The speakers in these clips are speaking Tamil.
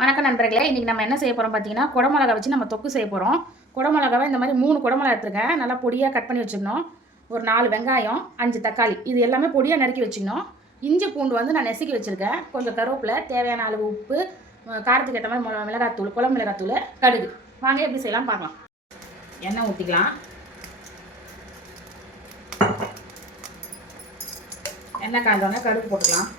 வணக்கம் நண்பர்களே, இன்றைக்கி நம்ம என்ன செய்ய போகிறோம் பார்த்தீங்கன்னா, குடமிளகா வச்சு நம்ம தொக்கு செய்ய போகிறோம். குடமிளகாவை இந்த மாதிரி 3 குடமிளகா எடுத்துருக்கேன். நல்லா பொடியாக கட் பண்ணி வச்சுக்கணும். ஒரு 4 வெங்காயம், 5 தக்காளி, இது எல்லாமே பொடியாக நறுக்கி வச்சுக்கணும். இஞ்சி பூண்டு வந்து நான் நெசுக்கி வச்சுருக்கேன். கொஞ்சம் கருவேப்பிலை, தேவையான அளவு உப்பு, காரத்துக்கு ஏற்ற மாதிரி மிளகாத்தூள், குழம்பு மிளகாத்தூள், கடுகு. வாங்க எப்படி செய்யலாம் பார்க்கலாம். எண்ணெய் ஊற்றிக்கலாம். எண்ணெய் காய்ந்தோடனே கடுகு போட்டுக்கலாம்.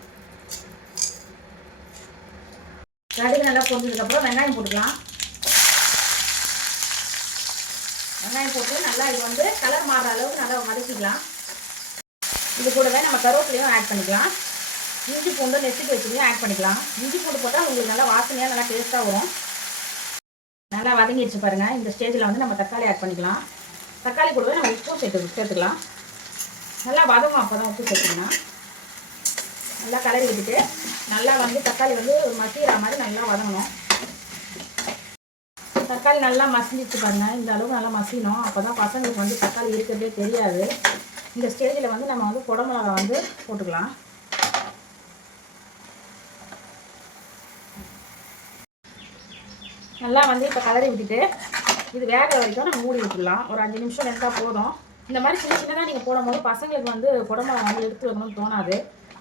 கடுகு நல்லா பொரிஞ்சதுக்கப்புறம் வெங்காயம் போட்டுக்கலாம். வெங்காயம் போட்டு நல்லா இது வந்து கலர் மாறுற அளவுக்கு நல்லா வதக்கிக்கலாம். இது கூடவே நம்ம கருவேப்பிலையும் ஆட் பண்ணிக்கலாம். இஞ்சி பூண்டு நெசுக்கி வச்சுலையும் ஆட் பண்ணிக்கலாம். இஞ்சி பூண்டு போட்டால் உங்களுக்கு நல்லா வாசனையாக நல்லா டேஸ்ட்டாக வரும். நல்லா வதங்கிடுச்சு பாருங்கள். இந்த ஸ்டேஜில் வந்து நம்ம தக்காளி ஆட் பண்ணிக்கலாம். தக்காளி கூடவே நம்ம உப்பு சேர்த்துக்கலாம். நல்லா வதங்கும். அப்போ தான் உப்பு சேர்த்துக்கலாம். நல்லா கலரி விட்டுட்டு நல்லா வந்து தக்காளி வந்து மசிகிற மாதிரி நல்லா வதங்கணும். தக்காளி நல்லா மசிஞ்சிச்சு பாருங்கள். இந்த அளவுக்கு நல்லா மசியணும். அப்போ தான் பசங்களுக்கு வந்து தக்காளி இருக்கிறதே தெரியாது. இந்த ஸ்டேஜில் வந்து நம்ம வந்து குடமிளகா வந்து போட்டுக்கலாம். நல்லா வந்து இப்போ கலரி விட்டுட்டு இது வேகிற வரைக்கும் நம்ம மூடி விட்டுடலாம். ஒரு 5 நிமிஷம் இருந்தால் போதும். இந்த மாதிரி சின்ன சின்னதாக நீங்கள் போடும்போது பசங்களுக்கு வந்து குடமிளகா வந்து எடுத்து வைக்கணும்னு தோணாது.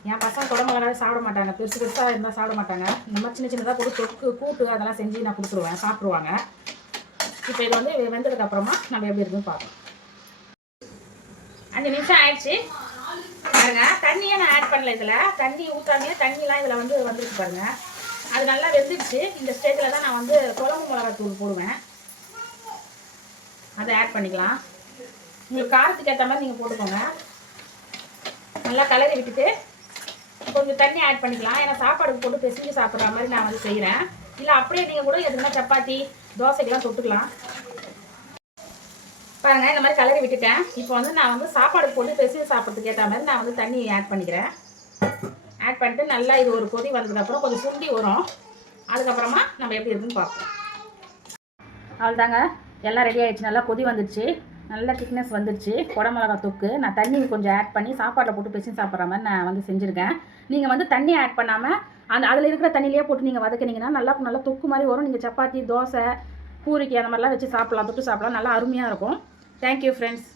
என் பசங்க குடமிளகாவே சாப்பிட மாட்டாங்க. பெருசு பெருசாக இருந்தால் சாப்பிட மாட்டாங்க. இந்த மாதிரி சின்ன சின்னதாக போட்டு தொக்கு கூட்டு அதெல்லாம் செஞ்சு நான் கொடுத்துருவேன், சாப்பிட்ருவாங்க. இப்போ இது வந்து வெந்ததுக்கப்புறமா நம்ம எப்படி இருக்குன்னு பார்ப்போம். 5 நிமிஷம் ஆயிடுச்சு பாருங்க. தண்ணியே நான் ஆட் பண்ணல. இதில் தண்ணி ஊற்றாமே தண்ணியெலாம் இதில் வந்து வந்துருக்கு பாருங்கள். அது நல்லா வெந்துடுச்சு. இந்த ஸ்டேஜில் தான் நான் வந்து குழம்பு மிளகாத்தூள் போடுவேன். அதை ஆட் பண்ணிக்கலாம். உங்களுக்கு காரத்துக்கு ஏற்ற மாதிரி நீங்கள் போட்டுக்கோங்க. நல்லா கலரி விட்டுட்டு கொஞ்சம் தண்ணி ஆட் பண்ணிக்கலாம். ஏன்னா சாப்பாடுக்கு போட்டு பிசைஞ்சு சாப்பிட்ற மாதிரி நான் வந்து செய்கிறேன். இல்லை அப்படியே நீங்கள் கூட எதுனா சப்பாத்தி தோசைக்கெல்லாம் தொட்டுக்கலாம். பாருங்கள், இந்த மாதிரி கலரி விட்டுட்டேன். இப்போ வந்து நான் வந்து சாப்பாடுக்கு போட்டு பிசைஞ்சு சாப்பிட்றதுக்கு ஏற்ற மாதிரி நான் வந்து தண்ணி ஆட் பண்ணிக்கிறேன். ஆட் பண்ணிட்டு நல்லா இது ஒரு கொதி வந்ததுக்கப்புறம் கொஞ்சம் சுண்டி வரும். அதுக்கப்புறமா நம்ம எப்படி இருக்குன்னு பார்ப்போம். அவ்வளோதாங்க, எல்லாம் ரெடி ஆகிடுச்சு. நல்லா கொதி வந்துடுச்சு. நல்ல திக்னஸ் வந்துடுச்சு குடமிளகா தொக்கு. நான் தண்ணி கொஞ்சம் ஆட் பண்ணி சாப்பாட்டில் போட்டு பிசைஞ்சு சாப்பிட்ற மாதிரி நான் வந்து செஞ்சுருக்கேன். நீங்கள் வந்து தண்ணி ஆட் பண்ணாமல் அதில் இருக்கிற தண்ணியிலே போட்டு நீங்கள் வதக்கினீங்கன்னா நல்லா தொக்கு மாதிரி வரும். நீங்கள் சப்பாத்தி, தோசை, பூரிக்கு அந்த மாதிரிலாம் வச்சு சாப்பிட்லாம், தொட்டு சாப்பிட்லாம். நல்லா அருமையாக இருக்கும். Thank you friends.